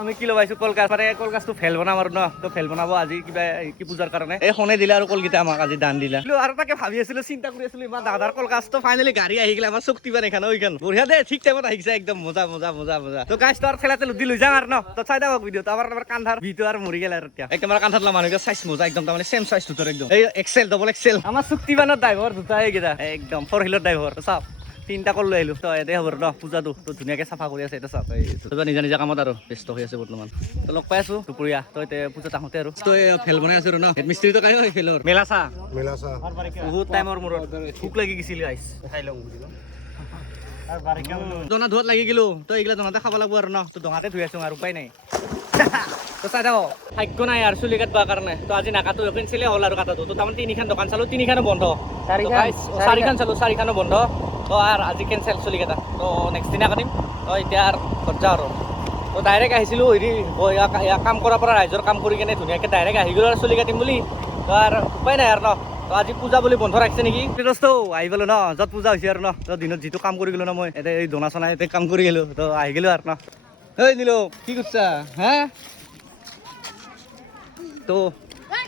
আমি কি লগাইছো কলগাছ মানে কলগাছটো ফেল বনাম আৰু ন তো ফেল বনাব আজি কিবা কি পূজাৰ কাৰণে এই শনে দিলে আৰু কলগিটা আমাক আজি দান দিলা আৰু তাকে ভাবি আছিলো চিন্তা কৰি আছিলো ইমান দাদাৰ কলগাছটো ফাইনেলি গাড়ী আহি গেলে আমাৰ চুক্তি বান এখান ওইখান বঢ়িয়া দে ঠিক টাইমত আহিছে একদম মজা মজা মজা মজা তো গাছ তো আর ঠেলাতে লুদি লৈ যাম আৰু ন তো চাই দাও ভিডিও তো আমাৰ কান্ধাৰ ভিডিও আৰু মৰি গেল আৰু এতিয়া একদম আমাৰ কান্ধাত মানুহ সাইজ মজা একদম তাৰমানে সেম সাইজ দুটাৰ একদম এই এক্সেল ডবল এক্সেল আমাৰ চুক্তি বানৰ ড্ৰাইভাৰ দুটা এইকেইটা একদম 4 হুইলাৰ ড্ৰাইভাৰ চাপ তিনটা কল লৈ আহিলো তো এতে হ'ব ন পূজাটো তো ধুনীয়াকে চাফা কৰি আছে এটা চাপ নিজা নিজা কামত আৰু ব্যস্ত হৈ আছে বৰ্তমান তো লগ পাই আছো দুপৰীয়া তো এতিয়া পূজাত আহোঁতে আৰু তো ফেল বনাই আছো আৰু ন মিস্ত্ৰী তো কাই ফেলৰ মেলাচা বহুত টাইমৰ মূৰত ভোক লাগি গৈছিল গাইছ খাই লওঁ দনা ধোৱাত লাগি গেলো তো এইগিলা দনাতে খাব লাগিব আৰু ন তো দঙাতে ধুই আছো আৰু উপায় নাই তো চাই থাকো ভাগ্য নাই আৰু চুলি কাটবা কাৰণে তো আজি নাকাটো কেনচেলে হ'ল আৰু কাটাটো তো তাৰমানে তিনিখন দোকান চালো তিনিখনো বন্ধ চাৰিখন চালো চাৰিখনো বন্ধ তো আৰু আজি কেনচেল চুলি কাটা তো নেক্সট দিনা কাটিম তো এতিয়া আৰু ঘৰত যাওঁ আৰু তো ডাইৰেক্ট আহিছিলোঁ হেৰি কাম কৰাৰ পৰা ৰাইজৰ কাম কৰি কেনে ধুনীয়াকৈ ডাইৰেক্ট আহি গ'লো আৰু চুলি কাটিম বুলি তো আৰু উপায় নাই আৰু ন তো আজি পূজা বুলি বন্ধ ৰাখিছে নেকি দোস্তো আহি গ'লো ন য'ত পূজা হৈছে আৰু ন তো দিনত যিটো কাম কৰি গ'লো ন মই এতিয়া এই দোনা চনা এতিয়া কাম কৰি গ'লো তো আহি গ'লো আৰু ন এই দিলো কি কৰিছা হা তো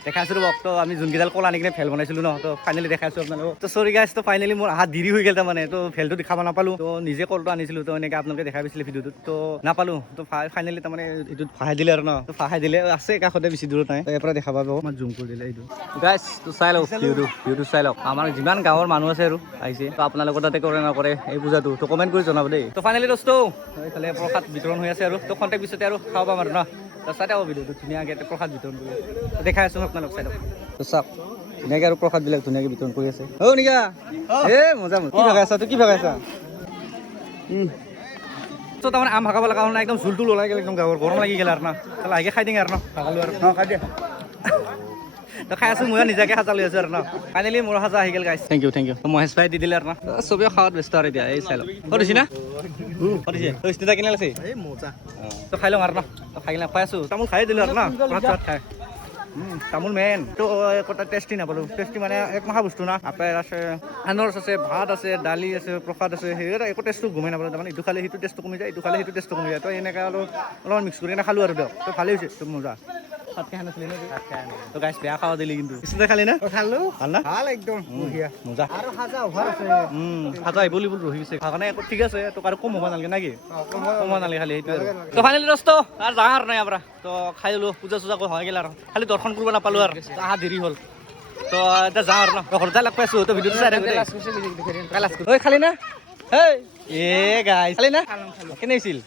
দেখাইছোঁ ৰ'ব তো আমি যোনকেইডাল কল আনি কিনে ফেল বনাইছিলোঁ ন তো ফাইনেলি দেখাইছোঁ আপোনালোকক তো চৰি গাইছ তো ফাইনেলি মোৰ আহা দেৰি হৈ গ'ল তাৰমানে তো ফেলটো দেখাব নাপালোঁ তো নিজে কলটো আনিছিলোঁ তো এনেকৈ আপোনালোকে দেখাই পাইছিলে ভিডিঅ'টোত তো নাপালোঁ তো ফাইনেলি তাৰমানে এইটোত ফাহাই দিলে আৰু ন তো ফাহাই দিলে আছে কাষতে বেছি দূৰত নাই ইয়াৰ পৰা দেখা পাব মই জুম কৰি দিলে এইটো গাইছ তো চাই লওক ভিডিঅ'টো চাই লওক আমাৰ যিমান গাঁৱৰ মানুহ আছে আৰু আহিছে তো আপোনালোকৰ তাতে কৰে নকৰে এই পূজাটো তো কমেণ্ট কৰি জনাব দেই তো ফাইনেলি দোস্তো এইফালে প্ৰসাদ বিতৰণ হৈ আছে আৰু তো খন্তেক পিছতে আৰু খাব পাম আৰু ন তো চাই থাকক ভিডিঅ'টো ধুনীয়াকৈ প্ৰসাদ বিতৰণ কৰি দেখাই আছোঁ আপোনালোক চাই থাকক তো চাওক ধুনীয়াকৈ আৰু প্ৰসাদবিলাক ধুনীয়াকৈ বিতৰণ কৰি আছে অ' নিকা মজা মজা কি ভাগাইছা তই কি ভাগাইছা তো তাৰমানে আম ভাগাব লগা হ'ল না একদম জোলটো ওলাই গ'ল একদম গাঁৱৰ গৰম লাগি গ'ল আৰু না লাহেকৈ খাই দিম আৰু ন ভাগালোঁ আৰু খাই দিয়া তো খাই আছোঁ ময়ো নিজাকৈ সাজা লৈ আছোঁ আৰু ন ফাইনেলি মোৰ সাজা আহি গ'ল গাইছ থেংক ইউ মহেশ ভাই দি দিলে আৰু ন চবেই খাৱাত ব্যস্ত আৰু এতিয়া এই চাই লওক দিছি না দিছে স্নিতা কিনে আছে এই মজা তো খাই লওঁ আৰু ন তো খাই কিনে খাই আছোঁ তামোল খাই দিলোঁ আৰু ন ভাত খাই তামোল মেইন তো একটা টেষ্টি নাপালোঁ টেষ্টি মানে এক মাহা বস্তু না আপেল আছে আনাৰস আছে ভাত আছে দালি আছে প্ৰসাদ আছে সেইকেইটা একো টেষ্টটো গমেই নাপালোঁ তাৰমানে ইটো খালে সেইটো টেষ্টটো কমি যায় ইটো খালে সেইটো টেষ্টটো কমি যায় তো এনেকৈ আৰু অলপমান মিক্স কৰি কিনে খালোঁ আৰু দিয়ক তো ভালেই হৈছে তো মজা ভাত খাই নাছিলি ন তো গাইছ বেয়া খাৱা দিলি কিন্তু পিছতে খালি না খালোঁ ভাল না ভাল একদম বঢ়িয়া মজা আৰু সাজা অভাৰ আছে সাজা আহিব বুলি ৰহি গৈছে খাকাৰণে একো ঠিক আছে তোক আৰু কম হ'ব নালাগে নাকি কম নালাগে খালি সেইটো তো ফাইনেলি দোস্ত আৰু যাওঁ আৰু নাই আমাৰ তো খাই ললোঁ পূজা চূজা কৰি হৈ গ'ল আৰু খালি দৰ্শন কৰিব নাপালোঁ আৰু আহা দেৰি হ'ল তো এতিয়া যাওঁ আৰু ন ঘৰত যাই লগ পাইছোঁ তো ভিডিঅ'টো চাই থাকোঁ খালি না এই গাইছ খালি না কেনে হৈছিল